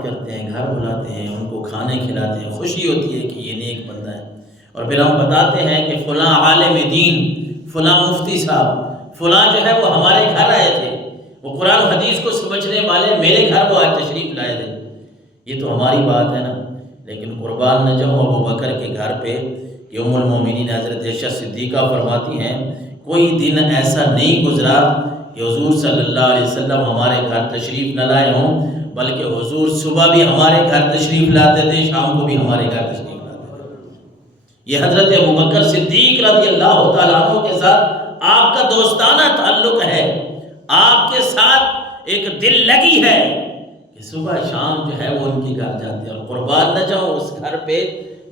دعوت کرتے ہیں، گھر بلاتے ہیں، ان کو کھانے کھلاتے ہیں، خوشی ہوتی ہے کہ یہ نیک بندہ ہے، اور پھر ہم بتاتے ہیں کہ فلاں عالم دین، فلاں مفتی صاحب، فلاں جو ہے وہ ہمارے گھر آئے تھے، وہ قرآن و حدیث کو سمجھنے والے میرے گھر وہ آج تشریف لائے تھے۔ یہ تو ہماری بات ہے نا، لیکن قربان نہ جاؤں ابو بکر کے گھر پہ کہ ام المومنین حضرت عائشہ صدیقہ فرماتی ہیں کوئی دن ایسا نہیں گزرا کہ حضور صلی اللہ علیہ وسلم ہمارے گھر تشریف نہ لائے ہوں، بلکہ حضور صبح بھی ہمارے گھر تشریف لاتے تھے، شام کو بھی ہمارے گھر تشریف لاتے تھے۔ یہ حضرت ابو بکر صدیق رضی اللہ تعالیٰ عنہ کے ساتھ آپ کا دوستانہ تعلق ہے، آپ کے ساتھ ایک دل لگی ہے کہ صبح شام جو ہے وہ ان کے گھر جاتے ہیں، اور قربان نہ جاؤ اس گھر پہ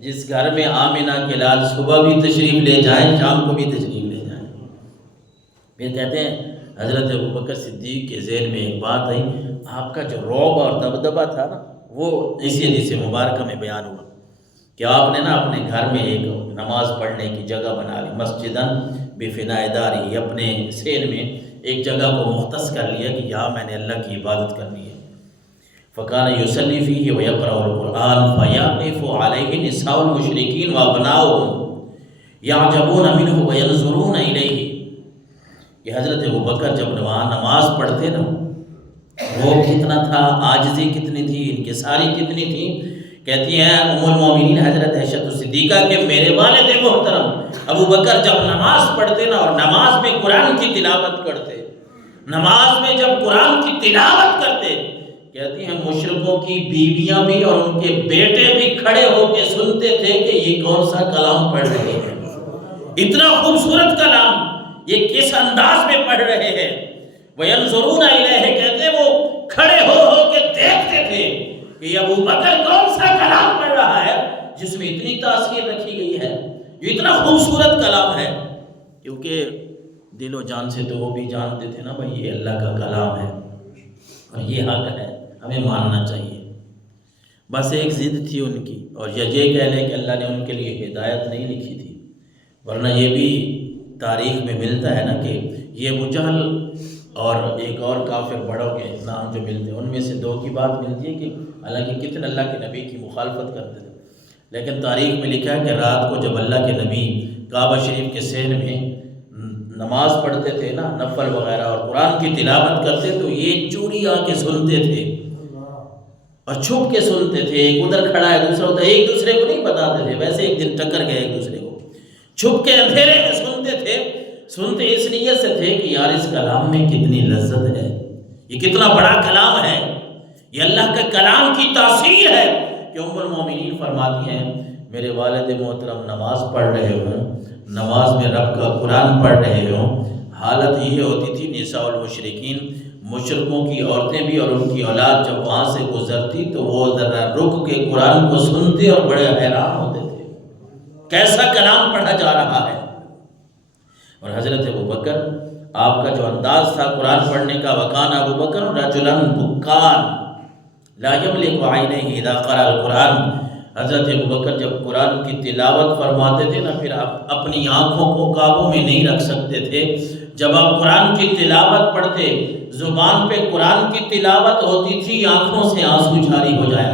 جس گھر میں آمنہ کے لال صبح بھی تشریف لے جائیں، شام کو بھی تشریف لے جائیں۔ پھر کہتے ہیں حضرت ابوبکر صدیق کے ذہن میں ایک بات آئی، آپ کا جو رعب اور دبدبہ تھا نا وہ اسی حدیث مبارکہ میں بیان ہوا کہ آپ نے نا اپنے گھر میں ایک نماز پڑھنے کی جگہ بنا لی، مسجداً بفناء داری، اپنے ذہن میں ایک جگہ کو مختص کر لیا کہ یہاں میں نے اللہ کی عبادت کرنی ہے۔ فَكَانَ يُصَلِّي فِيهِ وَيَقْرَأُ الْقُرْآنَ فَيَقِفُ عَلَيْهِ نِسَاءُ الْمُشْرِكِينَ وَأَبْنَاؤُهُمْ يَعْجَبُونَ مِنْهُ وَيَنْظُرُونَ إِلَيْهِ کہ حضرت ابوبکر جب نماز پڑھتے نا، روب کتنا تھا، عاجزی کتنی تھی، انکساری کتنی تھی۔ کہتی ہیں ام المومنین حضرت عائشہ صدیقہ کہ میرے والد محترم ابوبکر جب نماز پڑھتے نا اور نماز میں قرآن کی تلاوت کرتے، نماز میں جب قرآن کی تلاوت کرتے، کہتی ہیں مشرکوں کی بیویاں بھی اور ان کے بیٹے بھی کھڑے ہو کے سنتے تھے کہ یہ کون سا کلام پڑھ رہے ہیں، اتنا خوبصورت کلام، یہ کس انداز میں پڑھ رہے ہیں۔ وَيَنْظُرُونَ إِلَيْهِ کہتے ہیں وہ کھڑے ہو کے دیکھتے تھے کہ یہ ابوبکر کون سا کلام پڑھ رہا ہے جس میں اتنی تاثیر رکھی گئی ہے، یہ اتنا خوبصورت کلام ہے، کیونکہ دل و جان سے تو وہ بھی جانتے تھے نا بھائی یہ اللہ کا کلام ہے اور یہ حق ہے، ہمیں ماننا چاہیے۔ بس ایک ضد تھی ان کی، اور یہ کہہ لیں کہ اللہ نے ان کے لیے ہدایت نہیں لکھی تھی، ورنہ یہ بھی تاریخ میں ملتا ہے نا کہ یہ ابو جہل اور ایک اور کافر بڑوں کے نام جو ملتے ہیں ان میں سے دو کی بات ملتی ہے کہ حالانکہ کتنے اللہ کے نبی کی مخالفت کرتے تھے، لیکن تاریخ میں لکھا ہے کہ رات کو جب اللہ کے نبی کعبہ شریف کے صحن میں نماز پڑھتے تھے نا، نفل وغیرہ اور قرآن کی تلاوت کرتے تو یہ چوری آ کے سنتے تھے اور چھپ کے سنتے تھے، ایک ادھر کھڑا ہے دوسرا ادھر، ایک دوسرے کو نہیں بتاتے تھے، ویسے ایک دن ٹکر گئے ایک دوسرے کو، چھپ کے اندھیرے میں سنتے تھے، سنتے اس نیت سے تھے کہ یار اس کلام میں کتنی لذت ہے، یہ کتنا بڑا کلام ہے، یہ اللہ کے کلام کی تاثیر ہے کہ ام المومنین فرماتی ہیں میرے والد محترم نماز پڑھ رہے ہوں، نماز میں رب کا قرآن پڑھ رہے ہوں، حالت یہ ہوتی تھی نساء المشرکین، مشرکوں کی عورتیں بھی اور ان کی اولاد جب وہاں سے گزرتی تو وہ ذرا رک کے قرآن کو سنتے اور بڑے حیران ہوتے تھے کیسا کلام پڑھا جا رہا ہے۔ اور حضرت ابوبکر آپ کا جو انداز تھا قرآن پڑھنے کا، وکان ابوبکر رجلا بکان لا یملک عینیہ اذا قرأ القرآن، حضرت ابوبکر جب قرآن کی تلاوت فرماتے تھے نا پھر آپ اپنی آنکھوں کو قابو میں نہیں رکھ سکتے تھے، جب آپ قرآن کی تلاوت پڑھتے زبان پہ قرآن کی تلاوت ہوتی تھی آنکھوں سے آنسو جاری ہو جایا